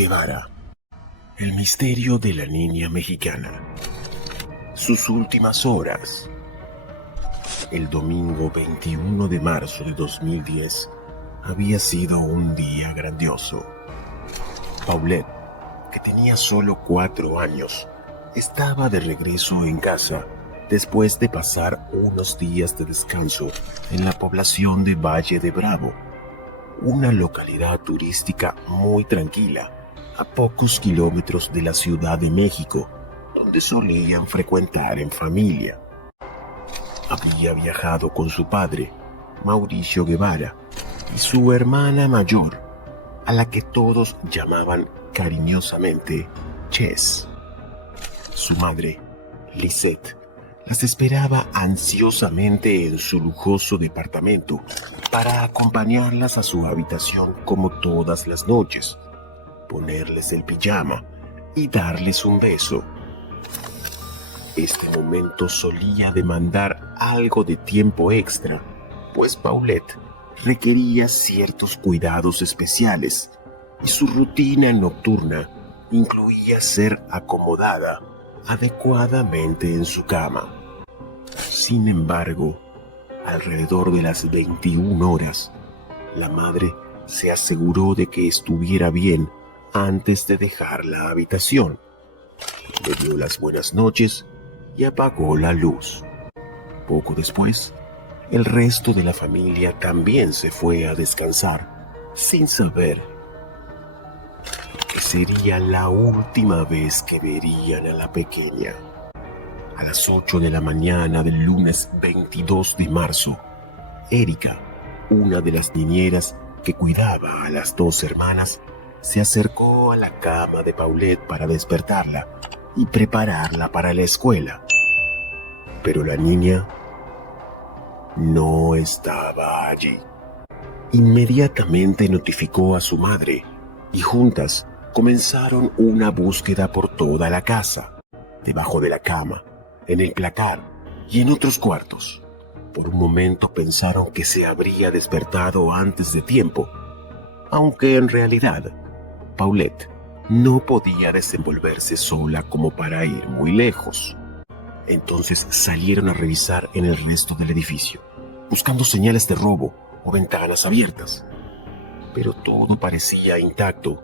Guevara. El misterio de la niña mexicana. Sus últimas horas. El domingo 21 de marzo de 2010 había sido un día grandioso. Paulette, que tenía solo 4 años, estaba de regreso en casa después de pasar unos días de descanso en la población de Valle de Bravo, una localidad turística muy tranquila, a pocos kilómetros de la Ciudad de México, donde solían frecuentar en familia. Había viajado con su padre, Mauricio Guevara, y su hermana mayor, a la que todos llamaban cariñosamente Chess. Su madre, Lisette, las esperaba ansiosamente en su lujoso departamento para acompañarlas a su habitación como todas las noches, ponerles el pijama y darles un beso. Este momento solía demandar algo de tiempo extra, pues Paulette requería ciertos cuidados especiales y su rutina nocturna incluía ser acomodada adecuadamente en su cama. Sin embargo, alrededor de las 21 horas, la madre se aseguró de que estuviera bien antes de dejar la habitación. Le dio las buenas noches y apagó la luz. Poco después, el resto de la familia también se fue a descansar, sin saber que sería la última vez que verían a la pequeña. A las 8 de la mañana del lunes 22 de marzo, Erika, una de las niñeras que cuidaba a las 2 hermanas, se acercó a la cama de Paulette para despertarla y prepararla para la escuela. Pero la niña no estaba allí. Inmediatamente notificó a su madre y juntas comenzaron una búsqueda por toda la casa, debajo de la cama, en el placar y en otros cuartos. Por un momento pensaron que se habría despertado antes de tiempo, aunque en realidad Paulette no podía desenvolverse sola como para ir muy lejos. Entonces salieron a revisar en el resto del edificio, buscando señales de robo o ventanas abiertas. Pero todo parecía intacto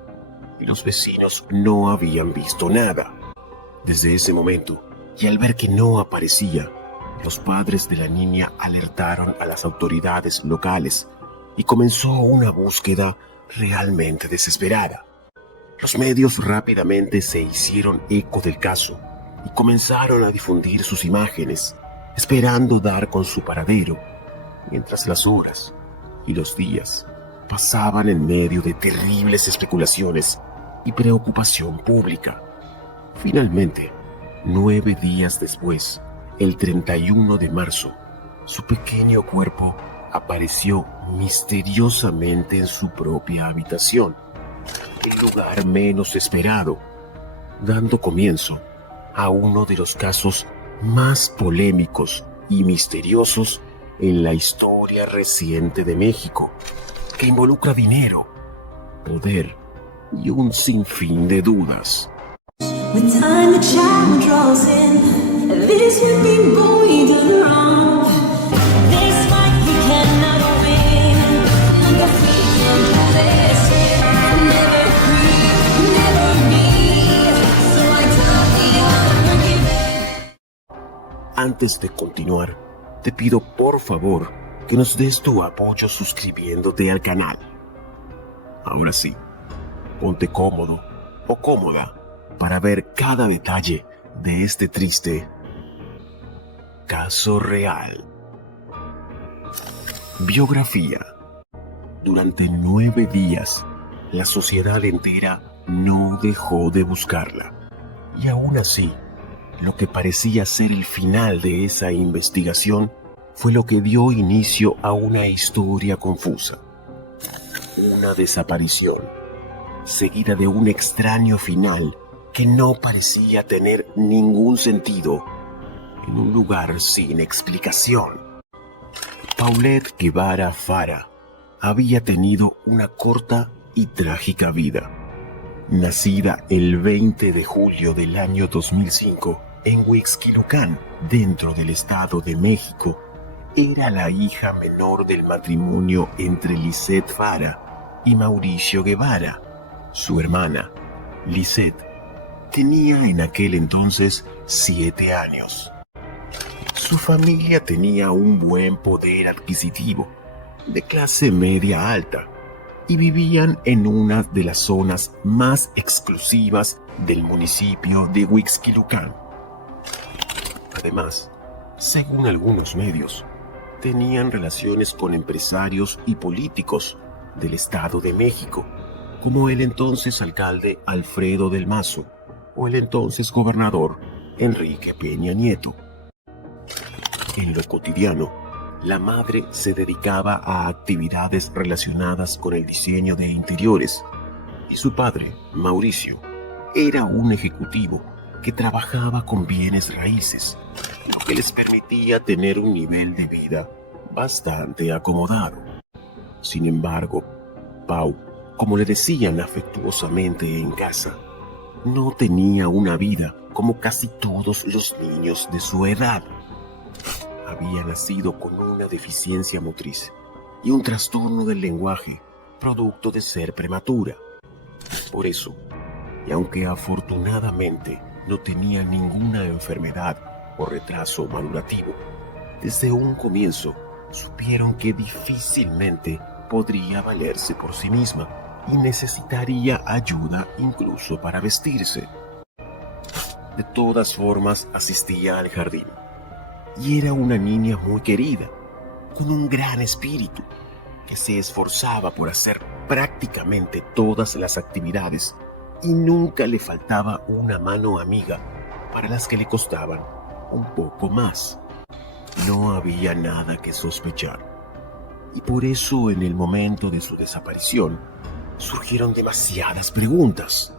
y los vecinos no habían visto nada. Desde ese momento, y al ver que no aparecía, los padres de la niña alertaron a las autoridades locales y comenzó una búsqueda realmente desesperada. Los medios rápidamente se hicieron eco del caso y comenzaron a difundir sus imágenes, esperando dar con su paradero, mientras las horas y los días pasaban en medio de terribles especulaciones y preocupación pública. Finalmente, 9 días después, el 31 de marzo, su pequeño cuerpo apareció misteriosamente en su propia habitación, el lugar menos esperado, dando comienzo a uno de los casos más polémicos y misteriosos en la historia reciente de México, que involucra dinero, poder y un sinfín de dudas. With time the child draws in, this would be going wrong. This fight we cannot win, but we can do this. Never free, never me, so I don't forgive. Antes de continuar, te pido por favor que nos des tu apoyo suscribiéndote al canal. Ahora sí, ponte cómodo o cómoda para ver cada detalle de este triste caso real. Biografía. Durante 9 días, la sociedad entera no dejó de buscarla. Y aún así, lo que parecía ser el final de esa investigación fue lo que dio inicio a una historia confusa. Una desaparición, seguida de un extraño final que no parecía tener ningún sentido, en un lugar sin explicación. Paulette Guevara Fara había tenido una corta y trágica vida. nacida el 20 de julio del año 2005 en Huixquilucan, dentro del Estado de México, era la hija menor del matrimonio entre Lisette Fara y Mauricio Guevara. Su hermana, Lisette, tenía en aquel entonces 7 años. Su familia tenía un buen poder adquisitivo, de clase media alta, y vivían en una de las zonas más exclusivas del municipio de Huixquilucan. Además, según algunos medios, tenían relaciones con empresarios y políticos del Estado de México, como el entonces alcalde Alfredo del Mazo o el entonces gobernador Enrique Peña Nieto. En lo cotidiano, la madre se dedicaba a actividades relacionadas con el diseño de interiores y su padre, Mauricio, era un ejecutivo que trabajaba con bienes raíces, lo que les permitía tener un nivel de vida bastante acomodado. Sin embargo, Pau, como le decían afectuosamente en casa, no tenía una vida como casi todos los niños de su edad. Había nacido con una deficiencia motriz y un trastorno del lenguaje, producto de ser prematura. Por eso, y aunque afortunadamente no tenía ninguna enfermedad o retraso madurativo, desde un comienzo supieron que difícilmente podría valerse por sí misma y necesitaría ayuda incluso para vestirse. De todas formas, asistía al jardín y era una niña muy querida, con un gran espíritu, que se esforzaba por hacer prácticamente todas las actividades y nunca le faltaba una mano amiga para las que le costaban un poco más. No había nada que sospechar, y por eso en el momento de su desaparición surgieron demasiadas preguntas.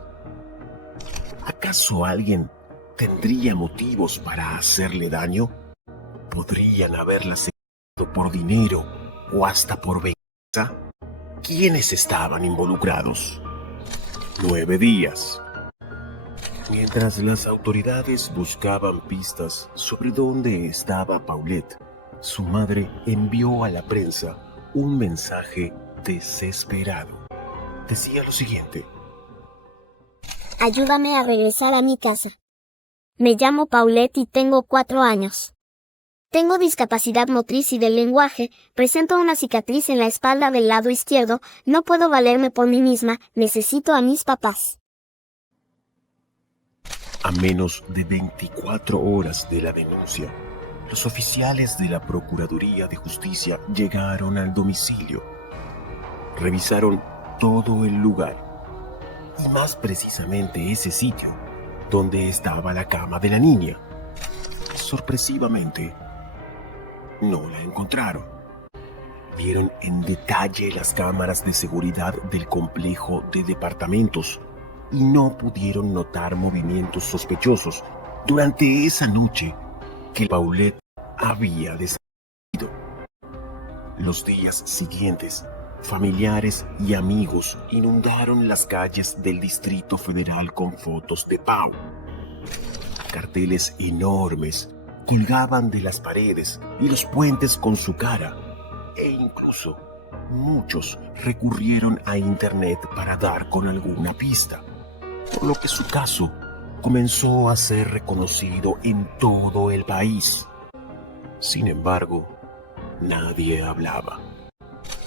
¿Acaso alguien tendría motivos para hacerle daño? ¿Podrían haberla seguido por dinero o hasta por venganza? ¿Quiénes estaban involucrados? 9 días. Mientras las autoridades buscaban pistas sobre dónde estaba Paulette, su madre envió a la prensa un mensaje desesperado. Decía lo siguiente: Ayúdame a regresar a mi casa. Me llamo Paulette y tengo 4 años. Tengo discapacidad motriz y del lenguaje, presento una cicatriz en la espalda del lado izquierdo, no puedo valerme por mí misma, necesito a mis papás. A menos de 24 horas de la denuncia, los oficiales de la Procuraduría de Justicia llegaron al domicilio. Revisaron todo el lugar, y más precisamente ese sitio donde estaba la cama de la niña. Sorpresivamente, no la encontraron. Vieron en detalle las cámaras de seguridad del complejo de departamentos y no pudieron notar movimientos sospechosos durante esa noche que Paulette había desaparecido. Los días siguientes, familiares y amigos inundaron las calles del Distrito Federal con fotos de Pau. Carteles enormes colgaban de las paredes y los puentes con su cara, e incluso muchos recurrieron a internet para dar con alguna pista, por lo que su caso comenzó a ser reconocido en todo el país. Sin embargo, nadie hablaba.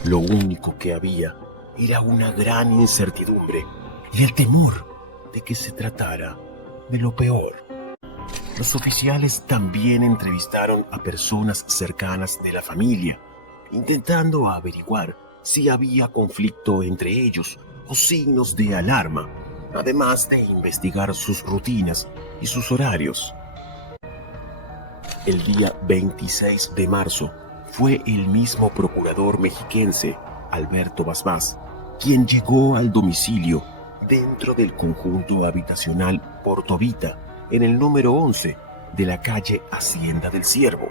Lo único que había era una gran incertidumbre y el temor de que se tratara de lo peor. Los oficiales también entrevistaron a personas cercanas de la familia, intentando averiguar si había conflicto entre ellos o signos de alarma, además de investigar sus rutinas y sus horarios. El día 26 de marzo fue el mismo procurador mexiquense, Alberto Basbás, quien llegó al domicilio dentro del conjunto habitacional Portovita, en el número 11 de la calle Hacienda del Ciervo.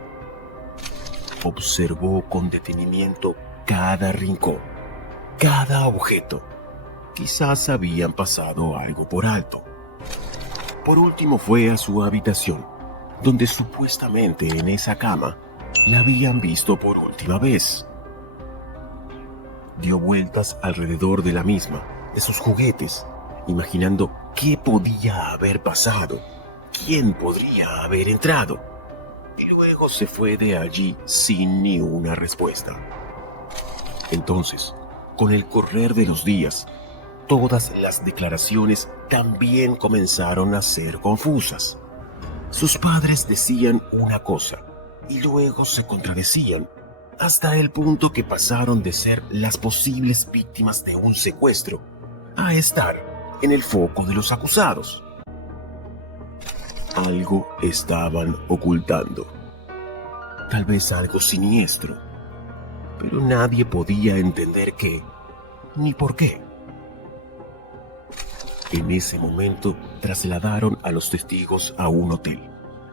Observó con detenimiento cada rincón, cada objeto quizás habían pasado algo por alto. Por último fue a su habitación, donde supuestamente en esa cama la habían visto por última vez. Dio vueltas alrededor de la misma, de sus juguetes, imaginando qué podía haber pasado, quién podría haber entrado, y luego se fue de allí sin ni una respuesta. Entonces, con el correr de los días, todas las declaraciones también comenzaron a ser confusas. Sus padres decían una cosa y luego se contradecían, hasta el punto que pasaron de ser las posibles víctimas de un secuestro a estar en el foco de los acusados. Algo estaban ocultando. Tal vez algo siniestro, pero nadie podía entender qué ni por qué. En ese momento trasladaron a los testigos a un hotel,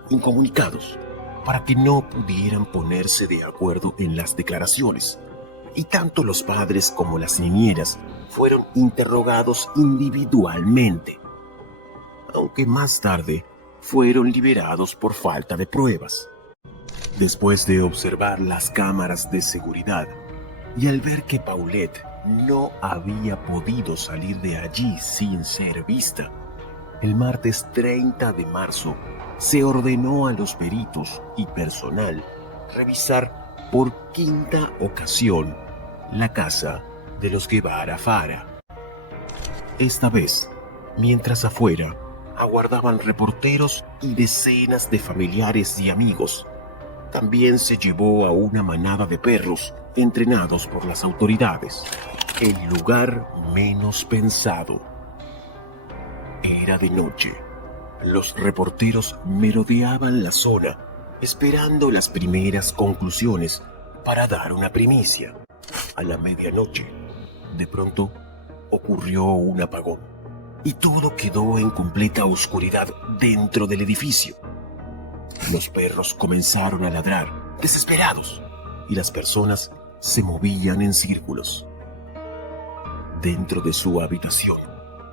incomunicados, para que no pudieran ponerse de acuerdo en las declaraciones, y tanto los padres como las niñeras fueron interrogados individualmente, aunque más tarde fueron liberados por falta de pruebas. Después de observar las cámaras de seguridad y al ver que Paulette no había podido salir de allí sin ser vista, el martes 30 de marzo se ordenó a los peritos y personal revisar por quinta ocasión la casa de los Guevara Fara. Esta vez, mientras afuera aguardaban reporteros y decenas de familiares y amigos, también se llevó a una manada de perros entrenados por las autoridades. El lugar menos pensado. Era de noche. Los reporteros merodeaban la zona, esperando las primeras conclusiones para dar una primicia. A la medianoche, de pronto, ocurrió un apagón, y todo quedó en completa oscuridad dentro del edificio. Los perros comenzaron a ladrar, desesperados, y las personas se movían en círculos. Dentro de su habitación,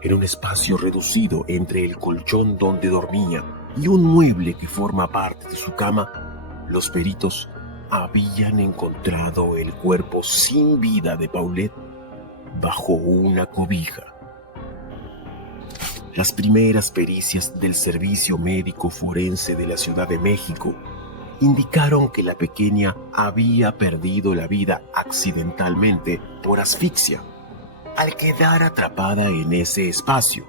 en un espacio reducido entre el colchón donde dormía y un mueble que forma parte de su cama, los peritos habían encontrado el cuerpo sin vida de Paulette bajo una cobija. Las primeras pericias del Servicio Médico Forense de la Ciudad de México indicaron que la pequeña había perdido la vida accidentalmente por asfixia, al quedar atrapada en ese espacio,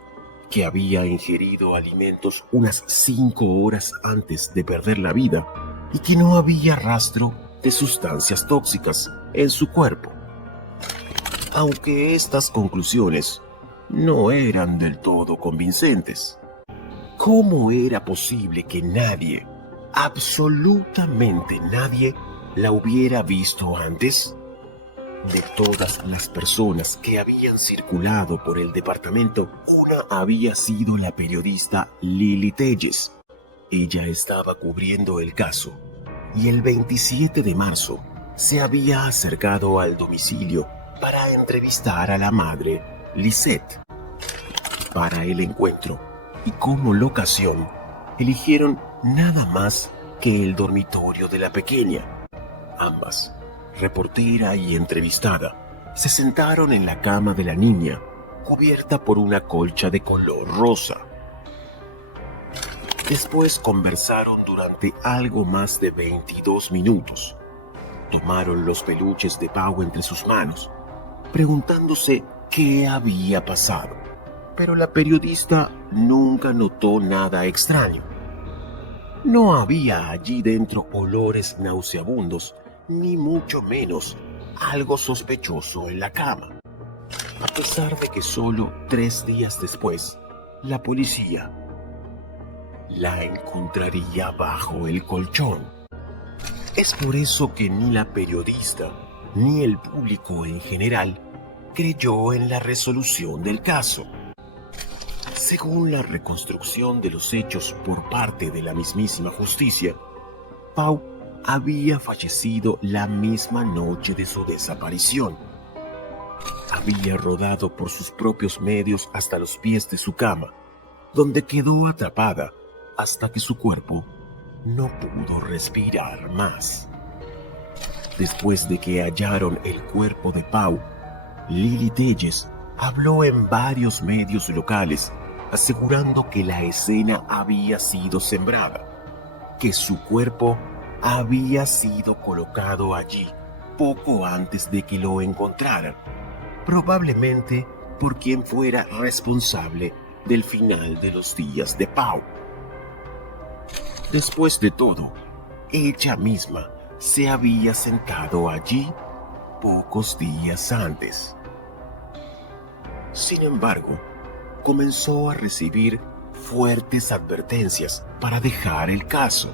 que había ingerido alimentos unas 5 horas antes de perder la vida y que no había rastro de sustancias tóxicas en su cuerpo. Aunque estas conclusiones no eran del todo convincentes. ¿Cómo era posible que nadie, absolutamente nadie, la hubiera visto antes? De todas las personas que habían circulado por el departamento, una había sido la periodista Lili Telles. Ella estaba cubriendo el caso y el 27 de marzo se había acercado al domicilio para entrevistar a la madre, Lisette. Para el encuentro y como locación, eligieron nada más que el dormitorio de la pequeña. Ambas, reportera y entrevistada, se sentaron en la cama de la niña, cubierta por una colcha de color rosa. Después conversaron durante algo más de 22 minutos. Tomaron los peluches de Pau entre sus manos, preguntándose qué había pasado. Pero la periodista nunca notó nada extraño. No había allí dentro olores nauseabundos, ni mucho menos algo sospechoso en la cama. A pesar de que solo 3 días después, la policía la encontraría bajo el colchón. Es por eso que ni la periodista, ni el público en general, creyó en la resolución del caso. Según la reconstrucción de los hechos por parte de la mismísima justicia, Pau había fallecido la misma noche de su desaparición. había rodado por sus propios medios hasta los pies de su cama, donde quedó atrapada hasta que su cuerpo no pudo respirar más. Después de que hallaron el cuerpo de Pau, Lili Telles habló en varios medios locales asegurando que la escena había sido sembrada, que su cuerpo había sido colocado allí poco antes de que lo encontraran, probablemente por quien fuera responsable del final de los días de Pau. Después de todo, ella misma se había sentado allí pocos días antes. Sin embargo, comenzó a recibir fuertes advertencias para dejar el caso.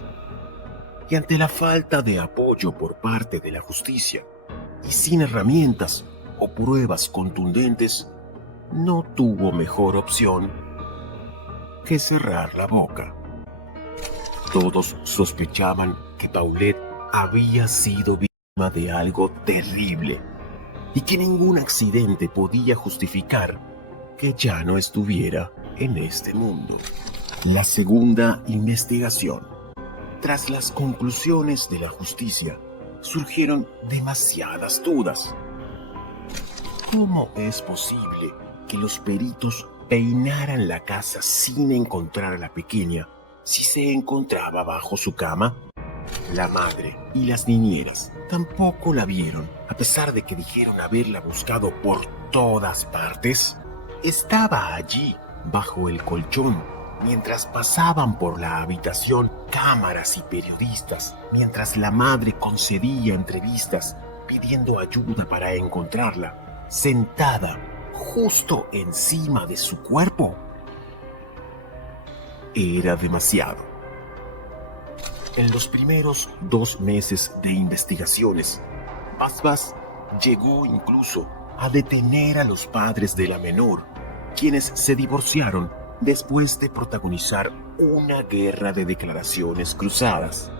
Y ante la falta de apoyo por parte de la justicia y sin herramientas o pruebas contundentes, no tuvo mejor opción que cerrar la boca. Todos sospechaban que Paulette había sido víctima de algo terrible y que ningún accidente podía justificar que ya no estuviera en este mundo. La segunda investigación. Tras las conclusiones de la justicia, surgieron demasiadas dudas. ¿Cómo es posible que los peritos peinaran la casa sin encontrar a la pequeña si se encontraba bajo su cama? La madre y las niñeras tampoco la vieron, a pesar de que dijeron haberla buscado por todas partes. Estaba allí, bajo el colchón, mientras pasaban por la habitación cámaras y periodistas, mientras la madre concedía entrevistas pidiendo ayuda para encontrarla, sentada justo encima de su cuerpo. Era demasiado. En los primeros 2 meses de investigaciones, Bas llegó incluso a detener a los padres de la menor, quienes se divorciaron después de protagonizar una guerra de declaraciones cruzadas.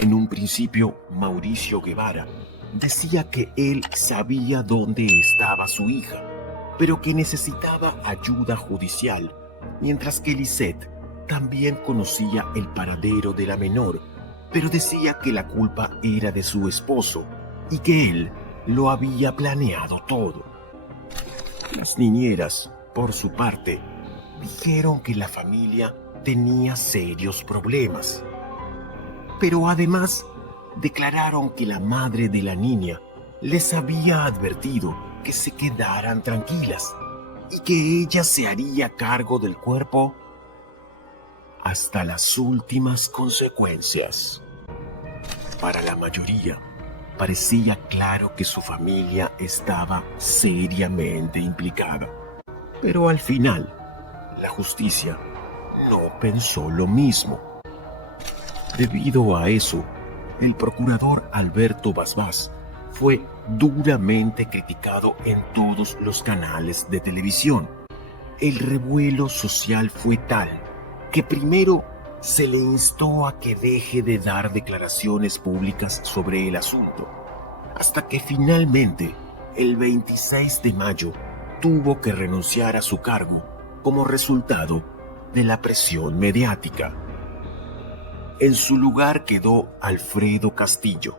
En un principio, Mauricio Guevara decía que él sabía dónde estaba su hija, pero que necesitaba ayuda judicial, mientras que Lisette también conocía el paradero de la menor, pero decía que la culpa era de su esposo y que él lo había planeado todo. Las niñeras, por su parte, dijeron que la familia tenía serios problemas. Pero además, declararon que la madre de la niña les había advertido que se quedaran tranquilas y que ella se haría cargo del cuerpo hasta las últimas consecuencias. Para la mayoría, parecía claro que su familia estaba seriamente implicada. Pero al final, la justicia no pensó lo mismo. Debido a eso, el procurador Alberto Bas fue duramente criticado en todos los canales de televisión. El revuelo social fue tal que primero se le instó a que deje de dar declaraciones públicas sobre el asunto, hasta que finalmente, el 26 de mayo, tuvo que renunciar a su cargo como resultado de la presión mediática. En su lugar quedó Alfredo Castillo,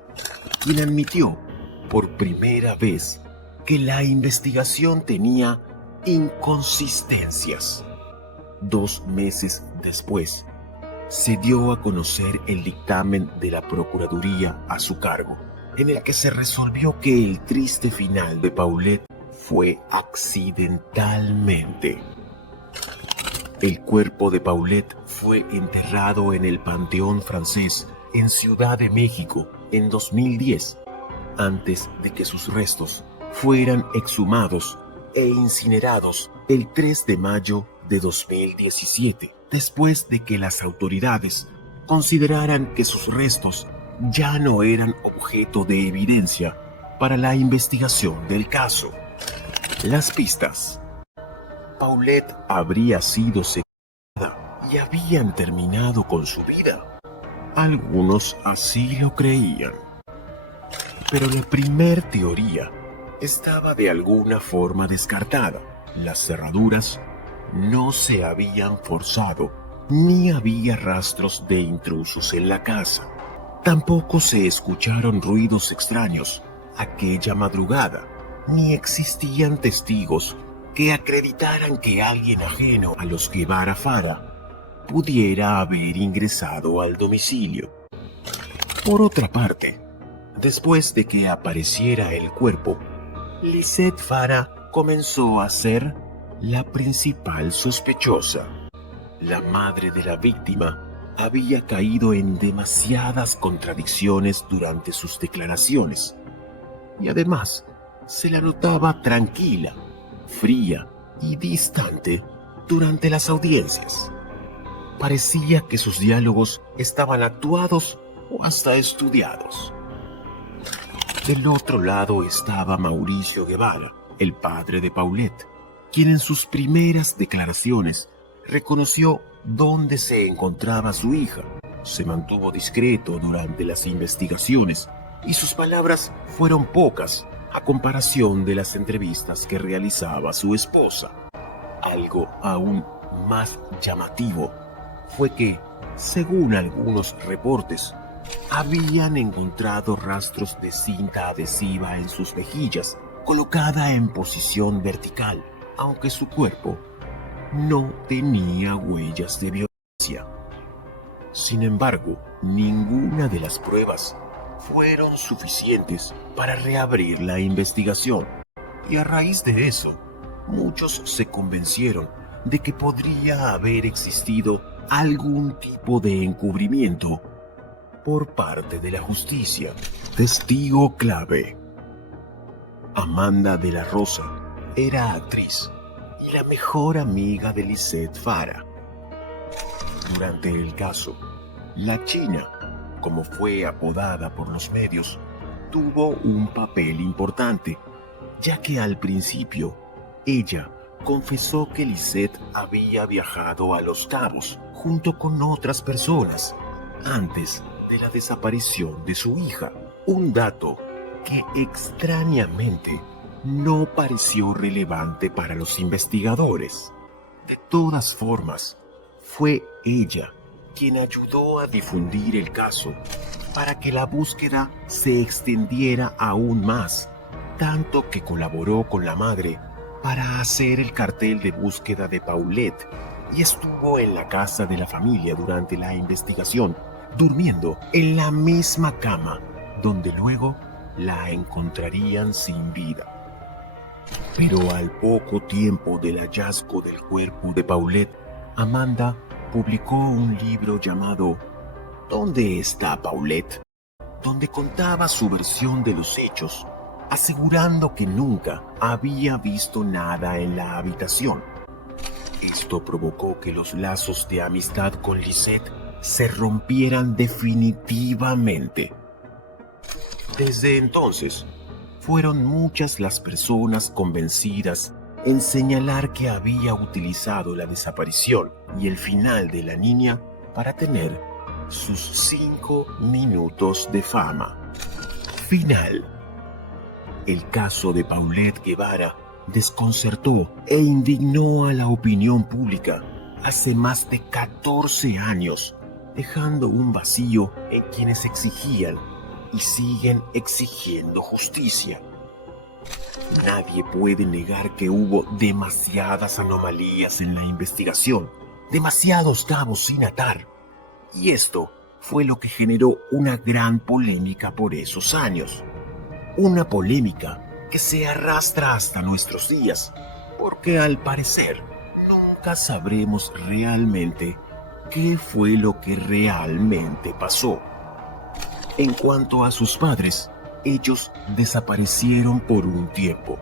quien admitió por primera vez que la investigación tenía inconsistencias. 2 meses después, se dio a conocer el dictamen de la Procuraduría a su cargo, en el que se resolvió que el triste final de Paulette fue accidentalmente. El cuerpo de Paulette fue enterrado en el Panteón Francés en Ciudad de México en 2010, antes de que sus restos fueran exhumados e incinerados el 3 de mayo de 2017, después de que las autoridades consideraran que sus restos ya no eran objeto de evidencia para la investigación del caso. Las pistas. Paulette habría sido secuestrada y habían terminado con su vida. Algunos así lo creían. Pero la primer teoría estaba de alguna forma descartada. Las cerraduras no se habían forzado, ni había rastros de intrusos en la casa. Tampoco se escucharon ruidos extraños aquella madrugada, ni existían testigos que acreditaran que alguien ajeno a los Guevara Fara pudiera haber ingresado al domicilio. Por otra parte, después de que apareciera el cuerpo, Lisette Fara comenzó a ser la principal sospechosa. La madre de la víctima había caído en demasiadas contradicciones durante sus declaraciones, y además se la notaba tranquila, fría y distante durante las audiencias. Parecía que sus diálogos estaban actuados o hasta estudiados. Del otro lado estaba Mauricio Guevara, el padre de Paulette, quien en sus primeras declaraciones reconoció dónde se encontraba su hija. Se mantuvo discreto durante las investigaciones y sus palabras fueron pocas a comparación de las entrevistas que realizaba su esposa. Algo aún más llamativo fue que, según algunos reportes, habían encontrado rastros de cinta adhesiva en sus mejillas, colocada en posición vertical, aunque su cuerpo no tenía huellas de violencia. Sin embargo, ninguna de las pruebas fueron suficientes para reabrir la investigación, y a raíz de eso, muchos se convencieron de que podría haber existido algún tipo de encubrimiento por parte de la justicia. Testigo clave. Amanda de la Rosa era actriz y la mejor amiga de Lisette Fara. Durante el caso, la China, como fue apodada por los medios, tuvo un papel importante, ya que al principio ella confesó que Lisette había viajado a Los Cabos junto con otras personas antes de la desaparición de su hija, un dato que extrañamente no pareció relevante para los investigadores. De todas formas, fue ella quien ayudó a difundir el caso para que la búsqueda se extendiera aún más, tanto que colaboró con la madre para hacer el cartel de búsqueda de Paulette y estuvo en la casa de la familia durante la investigación, durmiendo en la misma cama donde luego la encontrarían sin vida. Pero al poco tiempo del hallazgo del cuerpo de Paulette, Amanda publicó un libro llamado ¿Dónde está Paulette?, donde contaba su versión de los hechos, asegurando que nunca había visto nada en la habitación. Esto provocó que los lazos de amistad con Lisette se rompieran definitivamente. Desde entonces, fueron muchas las personas convencidas en señalar que había utilizado la desaparición y el final de la niña para tener sus 5 minutos de fama. Final. El caso de Paulette Guevara desconcertó e indignó a la opinión pública hace más de 14 años, dejando un vacío en quienes exigían y siguen exigiendo justicia. Nadie puede negar que hubo demasiadas anomalías en la investigación, demasiados cabos sin atar, y esto fue lo que generó una gran polémica por esos años. Una polémica que se arrastra hasta nuestros días, porque al parecer nunca sabremos realmente qué fue lo que realmente pasó. En cuanto a sus padres, ellos desaparecieron por un tiempo.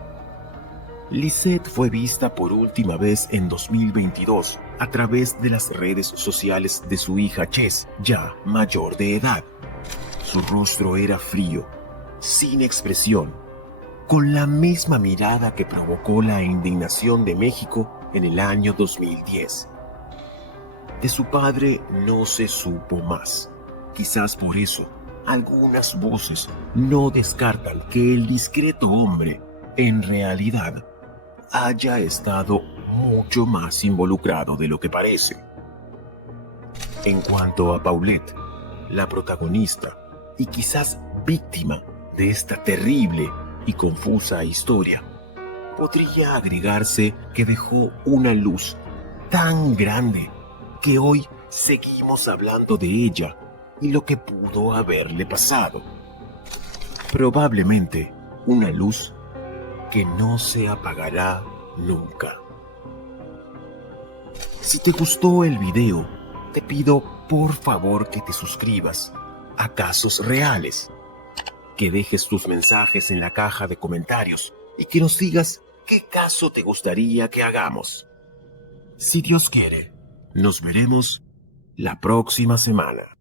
Lisette fue vista por última vez en 2022 a través de las redes sociales de su hija Chess, ya mayor de edad. Su rostro era frío, sin expresión, con la misma mirada que provocó la indignación de México en el año 2010. De su padre no se supo más. Quizás por eso, algunas voces no descartan que el discreto hombre en realidad haya estado mucho más involucrado de lo que parece. En cuanto a Paulette, la protagonista y quizás víctima de esta terrible y confusa historia, podría agregarse que dejó una luz tan grande que hoy seguimos hablando de ella y lo que pudo haberle pasado. Probablemente una luz que no se apagará nunca. Si te gustó el video, te pido por favor que te suscribas a Casos Reales, que dejes tus mensajes en la caja de comentarios y que nos digas qué caso te gustaría que hagamos. Si Dios quiere, nos veremos la próxima semana.